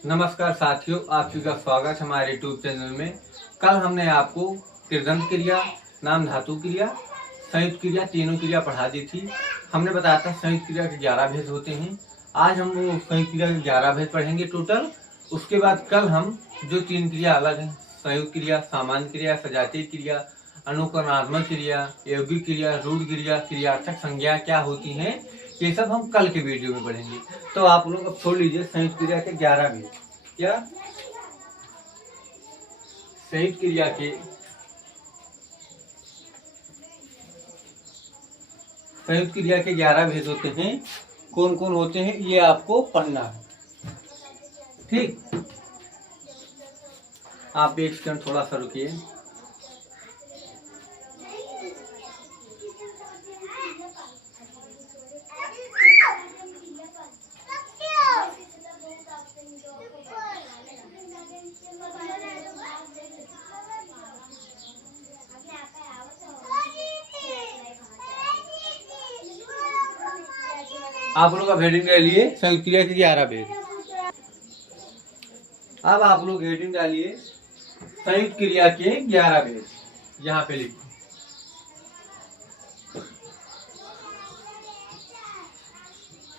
नमस्कार साथियों, आप सभी का स्वागत है हमारे यूट्यूब चैनल में। कल हमने आपको कृदंत क्रिया, नाम धातु क्रिया, संयुक्त क्रिया, तीनों क्रिया पढ़ा दी थी। हमने बताया था संयुक्त क्रिया के 11 भेद होते हैं। आज हम वो संयुक्त क्रिया के 11 भेद पढ़ेंगे टोटल। उसके बाद कल हम जो 3 क्रिया अलग हैं, संयुक्त क्रिया, सामान्य क्रिया, सजातीय क्रिया, अनुकरणात्मक क्रिया, यौगिक क्रिया, रूढ़ क्रिया, क्रियार्थक संज्ञा क्या होती हैं, ये सब हम कल के वीडियो में पढ़ेंगे। तो आप लोग अब छोड़ लीजिए संयुक्त क्रिया के 11 भेद। क्या संयुक्त क्रिया के संयुक्त क्रिया के 11 भेद होते हैं। कौन कौन होते हैं ये आपको पढ़ना है, ठीक। आप एक सेकंड थोड़ा सा रुकिए। आप लोग अब हेडिंग डालिए संयुक्त क्रिया के 11 भेद। अब आप लोग हेडिंग डालिए संयुक्त क्रिया के 11 भेद। यहाँ पे लिखो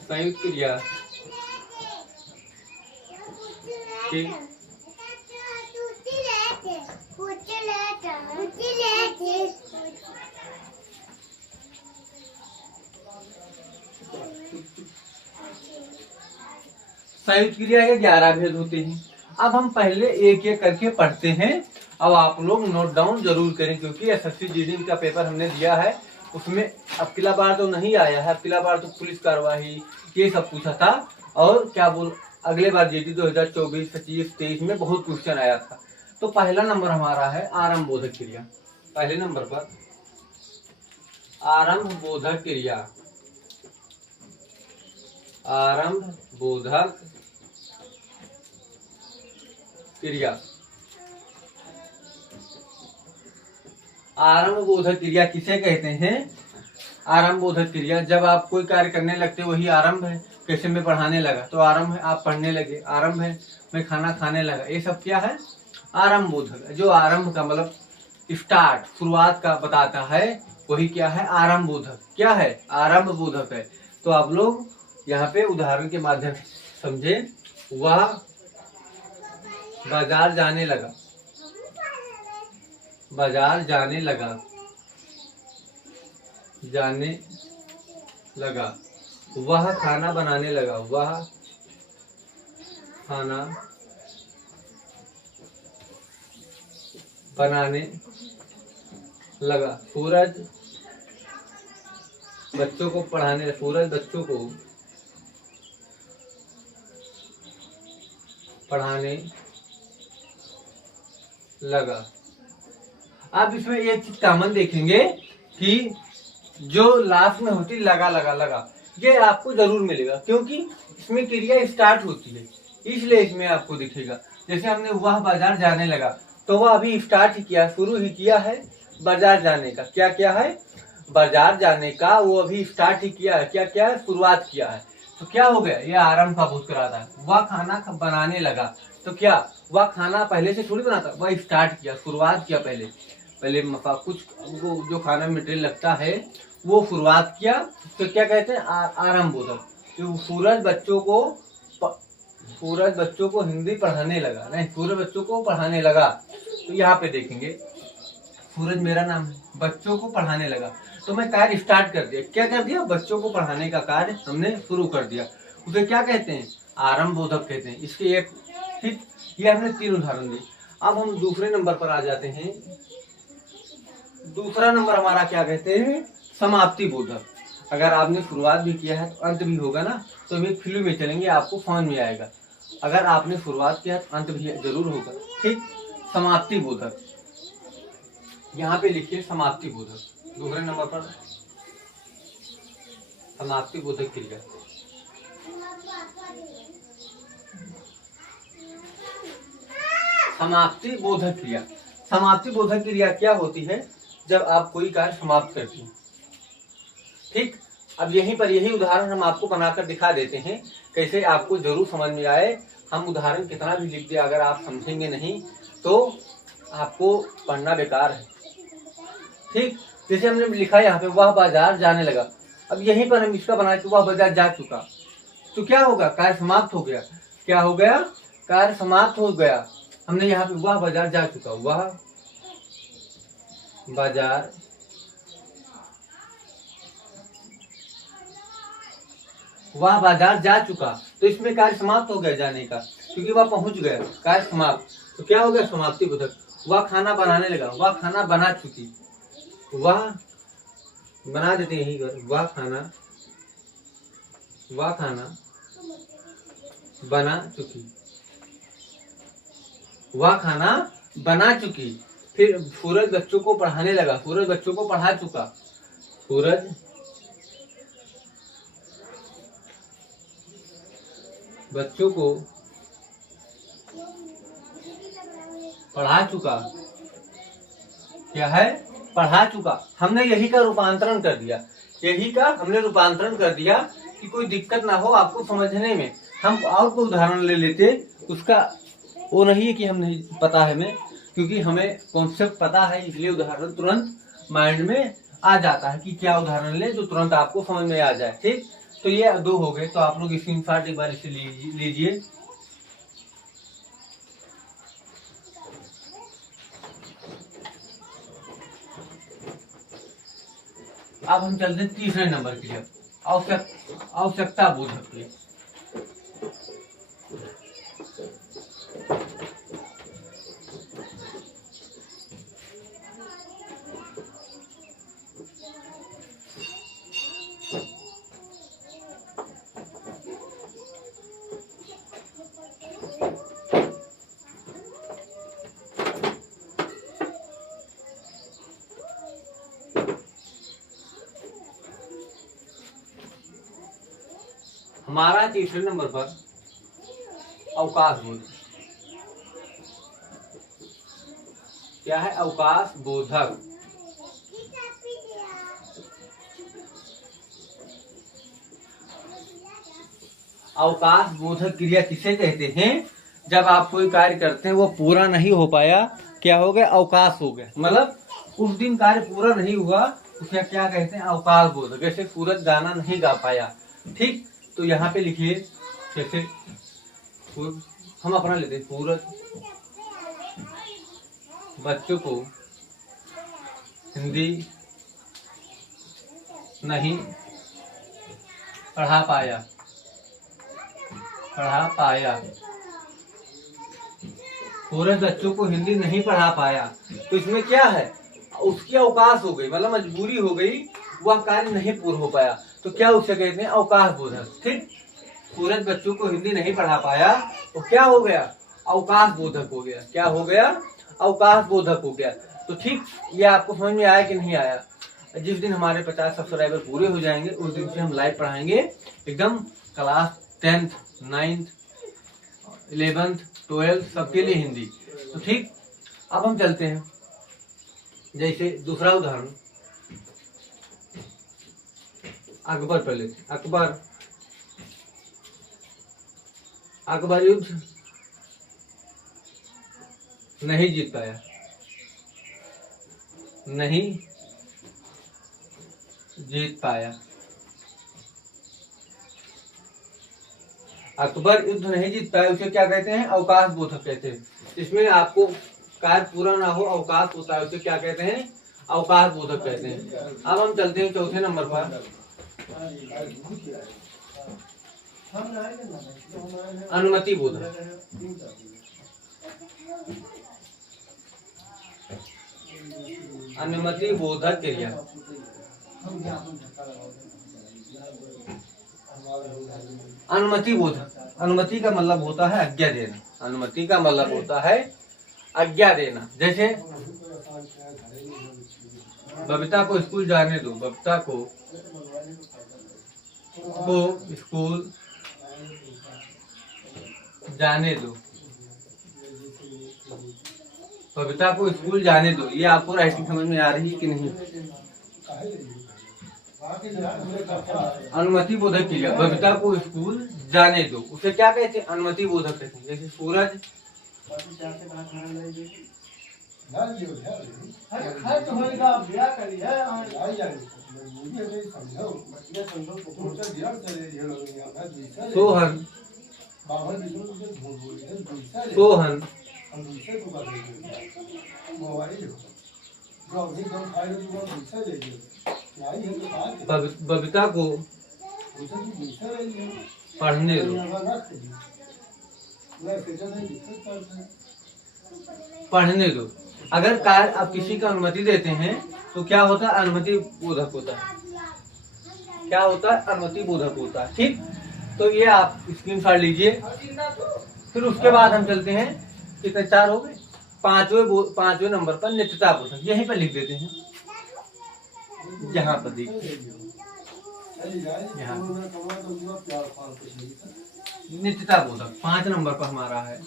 संयुक्त क्रिया के संयुक्त क्रिया के 11 भेद होते हैं। अब हम पहले एक एक करके पढ़ते हैं। अब आप लोग नोट डाउन जरूर करें, क्योंकि एसएससी जीडी का पेपर हमने दिया है, उसमें अब पिछला बार तो नहीं आया है। पिछला बार तो पुलिस कार्यवाही ये सब पूछा था, और क्या बोल अगले बार जीडी 2024, 25, 23 में बहुत क्वेश्चन आया था। तो पहला नंबर हमारा है आरंभ बोधक क्रिया। पहले नंबर पर आरंभ बोधक क्रिया। आरंभ बोधक क्रिया। आरंभ बोधक क्रिया किसे कहते हैं? आरंभ बोधक क्रिया जब आप कोई कार्य करने लगते वही आरंभ है। कैसे मैं पढ़ाने लगा तो आरंभ है, आप पढ़ने लगे आरंभ है, मैं खाना खाने लगा, ये सब क्या है? आरंभ बोधक। जो आरंभ का मतलब स्टार्ट, शुरुआत का बताता है, वही क्या है? आरंभ बोधक। क्या है? आरंभ बोधक है। तो आप लोग यहाँ पे उदाहरण के माध्यम से समझे। वह बाजार जाने लगा, बाजार जाने लगा, जाने लगा। वह खाना बनाने लगा, वह खाना बनाने लगा। सूरज बच्चों को पढ़ाने, सूरज बच्चों को पढ़ाने लगा। आप इसमें एक चीज कॉमन देखेंगे कि जो लास्ट में होती लगा लगा लगा, ये आपको जरूर मिलेगा, क्योंकि इसमें क्रिया स्टार्ट होती है, इसलिए इसमें आपको दिखेगा। जैसे हमने वह बाजार जाने लगा, तो वह अभी स्टार्ट ही किया, शुरू ही किया है बाजार जाने का। क्या क्या है? बाजार जाने का वो अभी स्टार्ट ही किया है। क्या क्या है? शुरुआत किया है। तो क्या हो गया? ये आरंभ का बोध कराता है। वह खाना बनाने लगा, तो क्या वह खाना पहले से थोड़ी बनाता, वह स्टार्ट किया, शुरुआत किया। पहले पहले कुछ वो जो खाना में मटेरियल लगता है वो शुरुआत किया, तो क्या कहते हैं? आरंभ बोधक। तो सूरज बच्चों को हिंदी पढ़ाने लगा, नहीं, सूरज बच्चों को पढ़ाने लगा। तो यहाँ पे देखेंगे सूरज मेरा नाम है, बच्चों को पढ़ाने लगा, तो मैं कार्य स्टार्ट कर दिया। क्या कर दिया? बच्चों को पढ़ाने का कार्य हमने शुरू कर दिया। उसे क्या कहते हैं? आरंभ बोधक कहते हैं। इसके एक, ठीक, ये हमने 3 उदाहरण दिए। अब हम दूसरे नंबर पर आ जाते हैं। दूसरा नंबर हमारा क्या कहते हैं? समाप्ति बोधक। अगर आपने शुरुआत भी किया है तो अंत भी होगा ना, तो हम एक फिल्म में चलेंगे, आपको समझ में आएगा। अगर आपने शुरुआत किया तो अंत भी जरूर होगा, ठीक। समाप्ति बोधक, यहाँ पे लिखिए समाप्ति बोधक। दूसरे नंबर पर समाप्ति बोधक क्रिया। समाप्ति बोधक क्रिया। समाप्ति बोधक क्रिया क्या होती है? जब आप कोई कार्य समाप्त करते हैं, ठीक। अब यहीं पर यही उदाहरण हम आपको बनाकर दिखा देते हैं, कैसे आपको जरूर समझ में आए। हम उदाहरण कितना भी लिख दे, अगर आप समझेंगे नहीं तो आपको पढ़ना बेकार है। ठीक, जैसे हमने लिखा यहाँ पे वह बाजार जाने लगा। अब यहीं पर हम इसका बनाए तो वह बाजार जा चुका, तो क्या होगा, कार्य समाप्त हो गया। क्या हो गया, कार्य समाप्त हो गया। हमने यहाँ पे वह बाजार जा चुका, वह बाजार जा चुका, तो इसमें कार्य समाप्त हो गया जाने का, क्योंकि वह पहुंच गया, कार्य समाप्त। तो क्या हो गया, समाप्ति बोधक। वह खाना बनाने लगा, वह खाना बना चुकी, वह बना देते हैं यही पर, वह खाना बना चुकी, वह खाना बना चुकी। फिर सूरज बच्चों को पढ़ाने लगा, सूरज बच्चों को पढ़ा चुका, सूरज बच्चों को पढ़ा चुका। क्या है, पढ़ा चुका। हमने यही का रूपांतरण कर दिया, यही का हमने रूपांतरण कर दिया कि कोई दिक्कत ना हो आपको समझने में। हम और कोई उदाहरण ले लेते, उसका वो नहीं है कि हम नहीं पता है हमें, क्योंकि हमें कॉन्सेप्ट पता है, इसलिए उदाहरण तुरंत माइंड में आ जाता है कि क्या उदाहरण ले जो तुरंत आपको समझ में आ जाए। ठीक, तो ये दो हो गए, तो आप लोग स्क्रीनशॉट एक बार इसे लीजिए। अब हम चलते हैं तीसरे नंबर के लिए, आवश्यकता बोधक के। हमारा तीसरे नंबर पर अवकाश बोधक। क्या है, अवकाश बोधक। अवकाश बोधक क्रिया किसे कहते हैं, जब आप कोई कार्य करते हैं वो पूरा नहीं हो पाया, क्या हो गया, अवकाश हो गया, मतलब उस दिन कार्य पूरा नहीं हुआ, उसे क्या कहते हैं, अवकाश बोधक। जैसे सूरज गाना नहीं गा पाया। ठीक, तो यहाँ पे लिखिए, जैसे हम अपना लेते हैं, सूरज बच्चों को हिंदी नहीं पढ़ा पाया, सूरज बच्चों को हिंदी नहीं पढ़ा पाया। तो इसमें क्या है, उसकी अवकाश हो गई, मतलब मजबूरी हो गई, वह कार्य नहीं पूर्ण हो पाया, तो क्या उसे कहते हैं, अवकाश बोधक। ठीक, सूरज बच्चों को हिंदी नहीं पढ़ा पाया, तो क्या हो गया, अवकाश बोधक हो गया। क्या हो गया, अवकाश बोधक हो गया। तो ठीक, ये आपको समझ में आया कि नहीं आया। जिस दिन हमारे 50 सब्सक्राइबर पूरे हो जाएंगे उस दिन से हम लाइव पढ़ाएंगे, एकदम class 10th 9th 11th 12th सबके लिए हिंदी। तो ठीक, अब हम चलते हैं, जैसे दूसरा उदाहरण अकबर पर लेते। अकबर युद्ध नहीं जीत पाया, अकबर युद्ध नहीं जीत पाया, उसे क्या कहते हैं, अवकाश बोधक कहते हैं। इसमें आपको कार्य पूरा ना हो, अवकाश होता है, उसे क्या कहते हैं, अवकाश बोधक कहते हैं। अब हम चलते हैं चौथे नंबर पर, अनुमति बोधक। अनुमति बोधक क्रिया। अनुमति बोधक, अनुमति का मतलब होता है आज्ञा देना, अनुमति का मतलब होता है आज्ञा देना। जैसे बबीता को स्कूल जाने दो, बबीता को स्कूल जाने दो, बबीता को स्कूल जाने दो। ये आपको राइटिंग समझ में आ रही है कि नहीं, अनुमति बोधक क्रिया, बबीता को स्कूल जाने दो, उसे क्या कहते हैं? अनुमति बोधक कहते हैं। जैसे सूरज सोहन सोहन बबीता को पढ़ने दो। पढ़ने दो। अगर कार्य आप किसी का अनुमति देते हैं तो क्या होता है? अनुमति बोधक होता है। क्या होता है? अनुमति बोधक होता है। ठीक, तो ये आप स्क्रीनशॉट लीजिए। फिर उसके बाद हम चलते हैं, कितने 4 हो गए। पांचवें नंबर पर नित्यता बोधक, यहीं पर लिख देते हैं। यहाँ पर देखिए, नित्यता बोधक 5 नंबर पर हमारा है।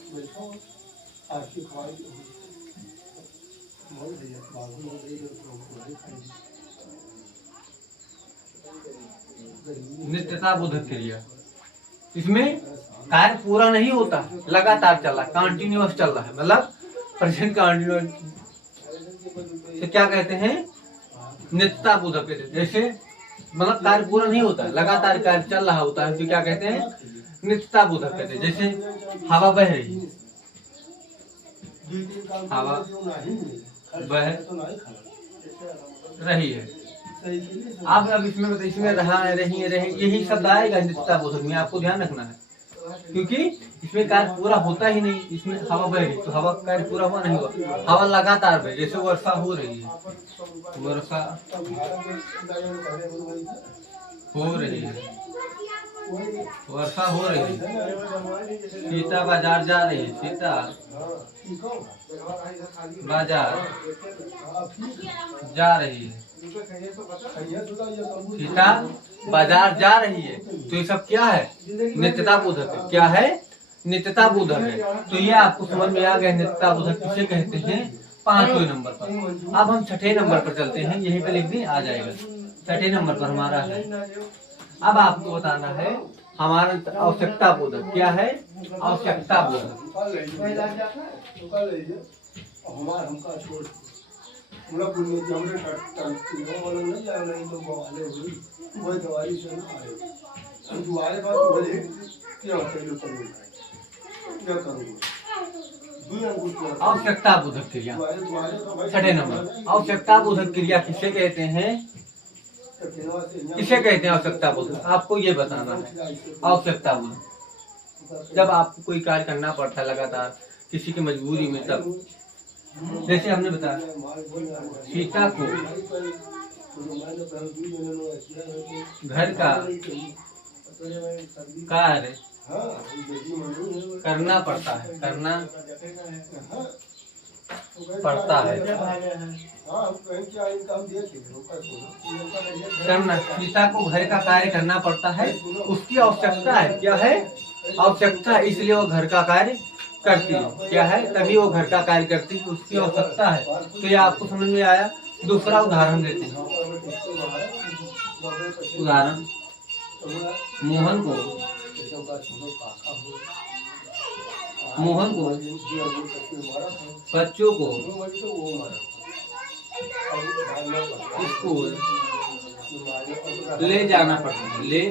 नित्यता बोधक क्रिया, इसमें कार्य पूरा नहीं होता, लगातार चल रहा है, कंटिन्यूअस चल रहा है, मतलब प्रेजेंट कंटिन्यूअस से क्या कहते हैं? नित्यता बोधक कहते हैं। जैसे मतलब कार्य पूरा नहीं होता, लगातार कार्य चल रहा होता है, तो क्या कहते हैं? नित्यता बोधक कहते हैं। जैसे हवा बह रही है, हवा बह रही है। अब इसमें रहा रही यही शब्द आएगा नित्यता बोधक में, आपको ध्यान रखना है, क्योंकि इसमें कार्य पूरा होता ही नहीं। इसमें हवा बह रही, तो हवा कार्य पूरा हुआ नहीं हुआ, हवा लगातार बह, जैसे वर्षा हो रही है, वर्षा हो रही है, वर्षा हो रही है। सीता बाजार जा रही है, सीता बाजार जा रही है, सीता बाजार जा रही है। तो ये सब क्या है? नित्यता बोधक है। क्या है? नित्यता बोधक है। तो ये आपको समझ में आ गया नित्यता बोधक किसे कहते हैं? 5वें नंबर पर। अब हम 6ठे नंबर पर चलते हैं, यहीं पे लिख दें, आ जाएगा। 6ठे नंबर पर हमारा है। अब आपको बताना है हमारा आवश्यकता बोधक। क्या है? आवश्यकता बोधक। आवश्यकता बोधक क्रिया 6ठे नंबर। आवश्यकता बोधक क्रिया किसे कहते हैं? किसे कहते हैं आवश्यकता बोधक? आपको ये बताना है। आवश्यकता बोधक जब आपको कोई कार्य करना पड़ता है लगातार किसी की मजबूरी में, तब जैसे हमने बताया सीता को घर का कार्य करना पड़ता है, करना पड़ता है, करना सीता को घर का कार्य करना पड़ता है, उसकी आवश्यकता है। क्या है? आवश्यकता, इसलिए वो घर का कार्य करती है। क्या है? तभी वो घर का कार्य करती है, उसकी आवश्यकता है। तो ये आपको समझ में आया। दूसरा उदाहरण देते हैं। उदाहरण, मोहन को बच्चों को स्कूल ले जाना पड़ता है, ले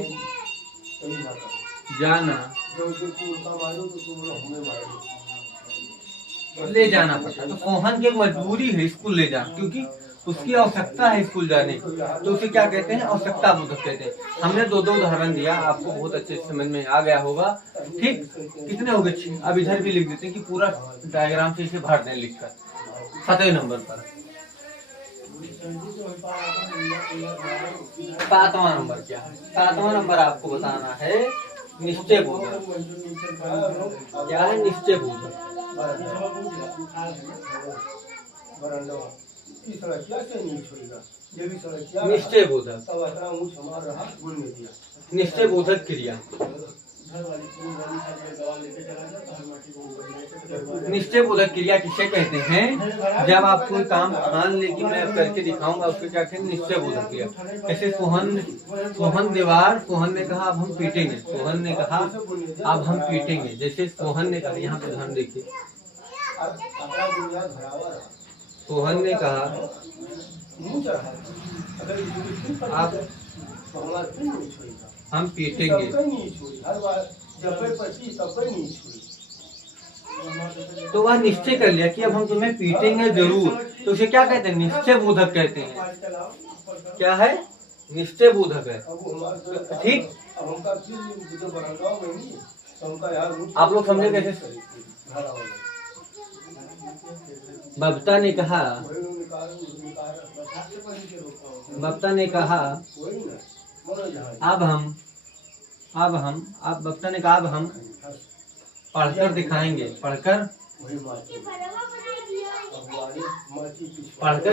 जाना पड़ता है। तो मोहन की मजबूरी है स्कूल ले जाना, क्योंकि उसकी आवश्यकता है स्कूल जाने की। तो उसे क्या कहते हैं? आवश्यकता बोधक कहते हैं। हमने 2 उदाहरण दिया, आपको बहुत अच्छे से समझ में आ गया होगा। ठीक, कितने हो गए? अब इधर भी लिख देते हैं कि पूरा डायग्राम से इसे भर दें लिखकर। 7वें नंबर पर 7वां नंबर क्या है? 7वां नंबर आपको बताना है निश्चय बोधक। क्या है? निश्चय बोधक। निश्चय बोधक, निश्चय बोधक क्रिया निश्चय बोधक क्रिया किसे कहते हैं? जब आप कोई काम ठान ले कि मैं अब करके दिखाऊंगा, उसको क्या कहते हैं? निश्चय बोधक क्रिया। ऐसे सोहन ने कहा अब हम पीटेंगे, सोहन ने कहा अब हम पीटेंगे। जैसे सोहन ने कहा, यहाँ पे ध्यान देखिए, सोहन ने कहा आप हम पीटेंगे। तो वह निश्चय कर लिया कि अब हम तुम्हें पीटेंगे जरूर, तो उसे क्या कहते हैं? निश्चय बोधक कहते हैं। क्या है? निश्चय बोधक है। ठीक, आप लोग समझे कैसे? बबता ने कहा बबता ने कहा अब बबता ने कहा अब हम पढ़कर दिखाएंगे, पढ़कर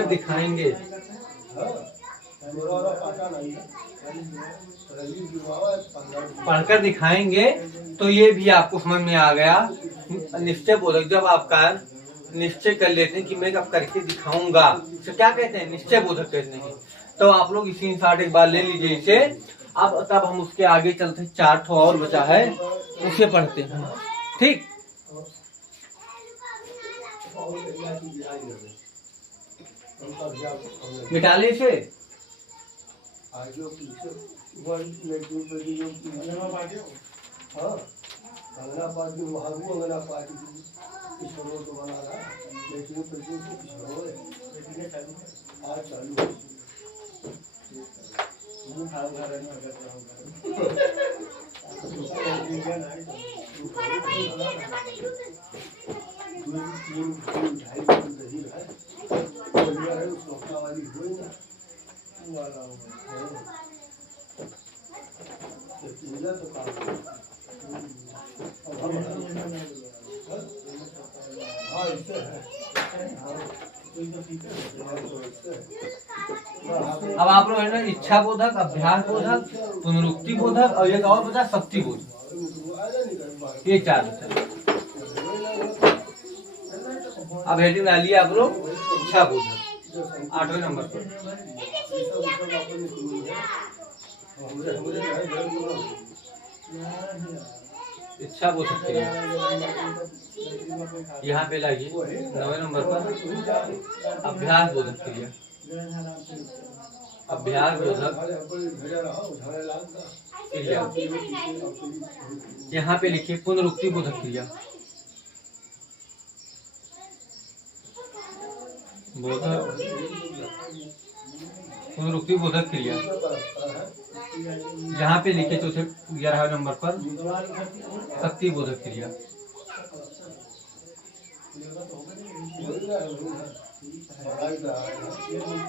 दिखाएंगे। पढ़कर दिखाएंगे, तो ये भी आपको समझ में आ गया निश्चय बोधक। जब आप कार्य निश्चय कर लेते हैं कि मैं अब करके दिखाऊंगा, तो क्या कहते हैं? निश्चय बोधक कहते हैं। तो आप लोग इसी इंसार्ट एक बार ले लीजिए इसे। अब तब हम उसके आगे चलते हैं, 4 ठो और बचा है, उसे पढ़ते हैं। ठीक, मिटा ले इसे। अब आप लोग है ना, इच्छा बोधक, अभ्यास बोधक, पुनरुक्ति बोधक और एक और बचा शक्ति बोधक, ये 4 बचा। अब हेडिंग डालिए आप लोग इच्छा बोधक 8वें नंबर पर। इच्छा बोधक क्रिया यहाँ पे लाइए 9वें नंबर पर। अभ्यास बोधक क्रिया, अभ्यास बोधक क्रिया यहाँ पे लिखिए पुनरुक्ति बोधक क्रिया। पुनरुक्ति बोधक क्रिया यहाँ पे लिखे 11वें नंबर पर। शक्ति बोधक क्रिया,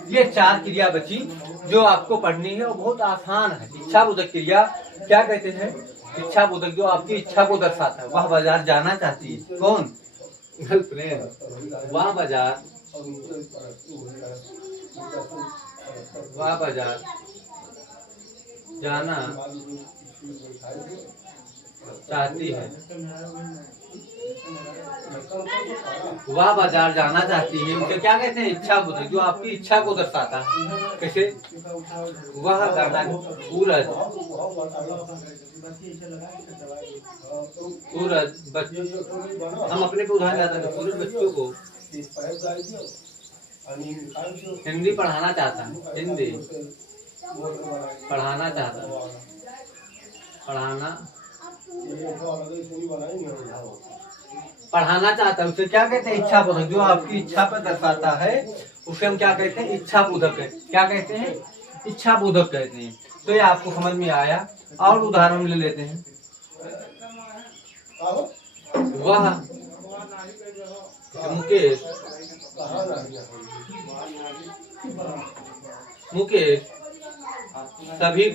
ये 4 क्रिया बची जो आपको पढ़नी है और बहुत आसान है। इच्छा बोधक क्रिया क्या कहते हैं? इच्छा बोधक जो आपकी इच्छा को दर्शाता है। वह बाजार जाना चाहती है, कौन? गर्लफ्रेंड। वह बाजार जाना चाहती है, वह बाजार जाना चाहती है। उसे क्या कहते हैं? इच्छा बोधक, जो आपकी इच्छा को दर्शाता है। कैसे? वह गाना सूरज हम अपने को उदाहरण लाते हैं। सूरज बच्चों को हिंदी पढ़ाना चाहता है, हिंदी पढ़ाना चाहता है, पढ़ाना चाहता है। उसे क्या कहते हैं? इच्छा बोधक, जो आपकी इच्छा पर दर्शाता है उसे हम क्या कहते हैं? इच्छा बोधक है। क्या कहते हैं? इच्छा बोधक कहते हैं। तो ये आपको समझ में आया। और उदाहरण ले लेते हैं। वह मुकेश सभी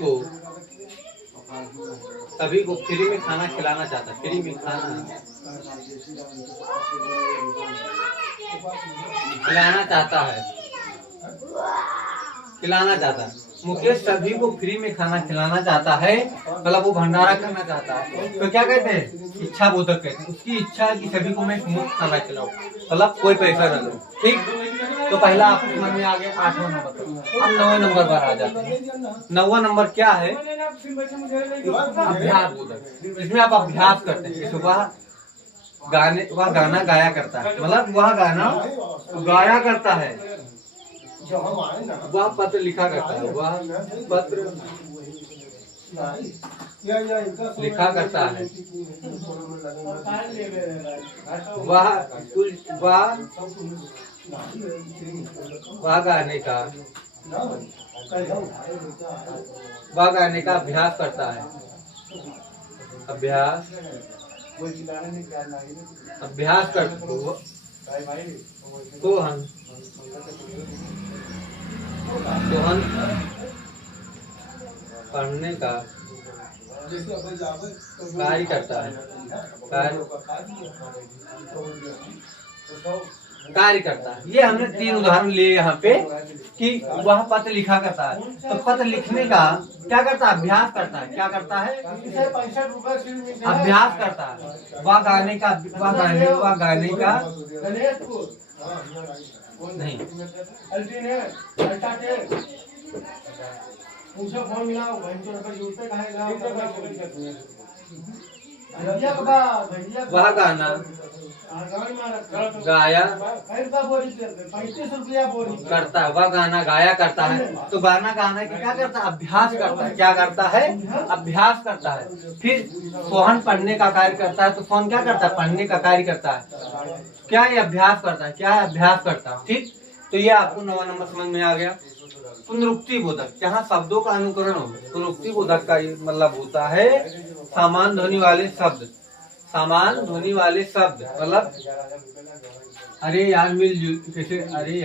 को फ्री में खाना खिलाना चाहता है। फ्री में खाना खिलाना चाहता है। मुकेश सभी को फ्री में खाना खिलाना चाहता है, मतलब वो भंडारा करना चाहता है, तो क्या कहते हैं, इच्छा बोधक कहते हैं। उसकी इच्छा है कि सभी को मैं मुफ्त खाना खिलाऊं, मतलब कोई पैसा न लो। ठीक, तो पहला आपके मन में आ गया 8वां नंबर। अब 9वें नंबर पर आ जाते हैं। 9वां नंबर क्या है, अभ्यास बोधक। इसमें आप अभ्यास करते हैं, जैसे वह गाना गाया करता है, मतलब वह गाना गाया करता है, वह पत्र लिखा करता है, वह पत्र लिखा करता है, वह गाने का अभ्यास करता है। अभ्यास कर सोहन पढ़ने का कार्य करता है, कार्य करता है। ये हमने 3 उदाहरण लिए यहाँ पे कि वह पत्र लिखा करता है, तो पत्र लिखने का क्या करता है, अभ्यास करता है। क्या करता है, अभ्यास करता है। वह गाने का नहीं, वह गाना गाया करता है, वह गाना गाया करता है। तो गाना गाने का क्या करता है, अभ्यास करता है। क्या करता है, अभ्यास करता है। फिर सोहन पढ़ने का कार्य करता है, तो सोहन क्या करता है, पढ़ने का कार्य करता है। क्या ये अभ्यास करता है, क्या है, अभ्यास करता है। ठीक, तो ये आपको 9वां नंबर समझ में आ गया। पुनरुक्ति बोधक, जहाँ शब्दों का अनुकरण हो। पुनरुक्ति बोधक का मतलब होता है समान ध्वनि वाले शब्द। समान ध्वनि वाले शब्द मतलब अरे यार, मिलजुल, कैसे, अरे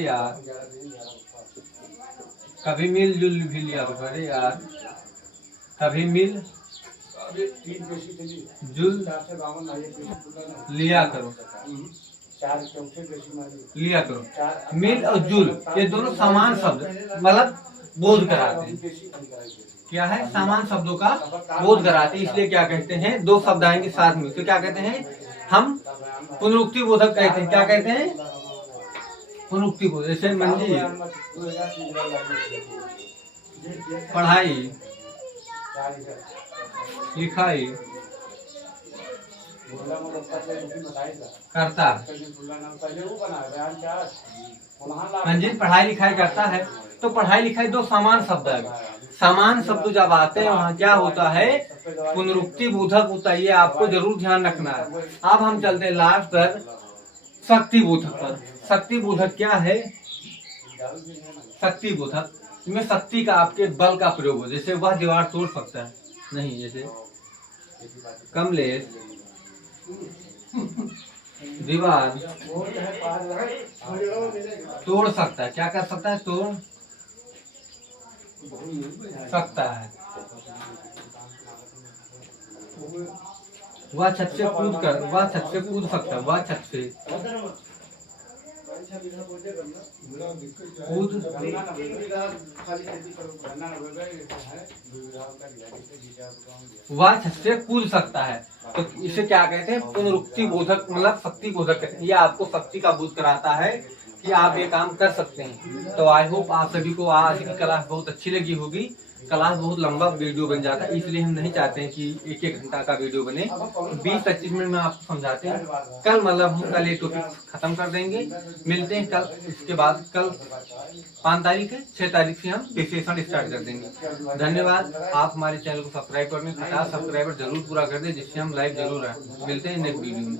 यार, कभी मिलजुल भी लिया करो, अरे यार, कभी मिल जुल लिया करो, मिल और जुल ये दोनों समान शब्द मतलब बोध कराते हैं। क्या है, समान शब्दों का बोध कराते हैं। इसलिए क्या कहते हैं, 2 शब्द आएंगे साथ में, तो क्या कहते हैं, हम पुनरुक्ति बोधक कहते हैं। क्या कहते हैं, पुनरुक्ति बोधक। जैसे मान लीजिए पढ़ाई, लिखाई करता है। मंजिल पढ़ाई लिखाई करता है, तो पढ़ाई लिखाई 2 समान शब्द है। समान शब्द जब आते हैं वहाँ क्या होता है, पुनरुक्ति बोधक होता है। ये आपको जरूर ध्यान रखना है। अब हम चलते हैं लास्ट पर, शक्ति बोधक पर। शक्ति बोधक क्या है, शक्ति बोधक इसमें शक्ति का, आपके बल का प्रयोग हो। जैसे वह दीवार तोड़ सकता है, नहीं, जैसे कमलेश दीवार तोड़ सकता है। क्या कर सकता है, तोड़ सकता है। वह छत से कूद सकता है। वह छत से कूद सकता है। तो इसे क्या कहते हैं, पुनरुक्ति बोधक मतलब शक्ति बोधक कहते हैं। ये आपको शक्ति का बोध कराता है कि आप ये काम कर सकते हैं। तो आई होप आप सभी को आज की क्लास बहुत अच्छी लगी होगी। क्लास बहुत लंबा वीडियो बन जाता है, इसलिए हम नहीं चाहते हैं कि 1-1 घंटा का वीडियो बने। 20-25 मिनट में आपको समझाते हैं। कल मतलब हम कल ये टॉपिक खत्म कर देंगे। मिलते हैं कल। इसके बाद कल 5 तारीख है, 6 तारीख से हम सेशन स्टार्ट कर देंगे। धन्यवाद। आप हमारे चैनल को सब्सक्राइब करने 50 सब्सक्राइबर जरूर पूरा कर दें, जिससे हम लाइव जरूर आए। मिलते हैं नेक्स्ट वीडियो में।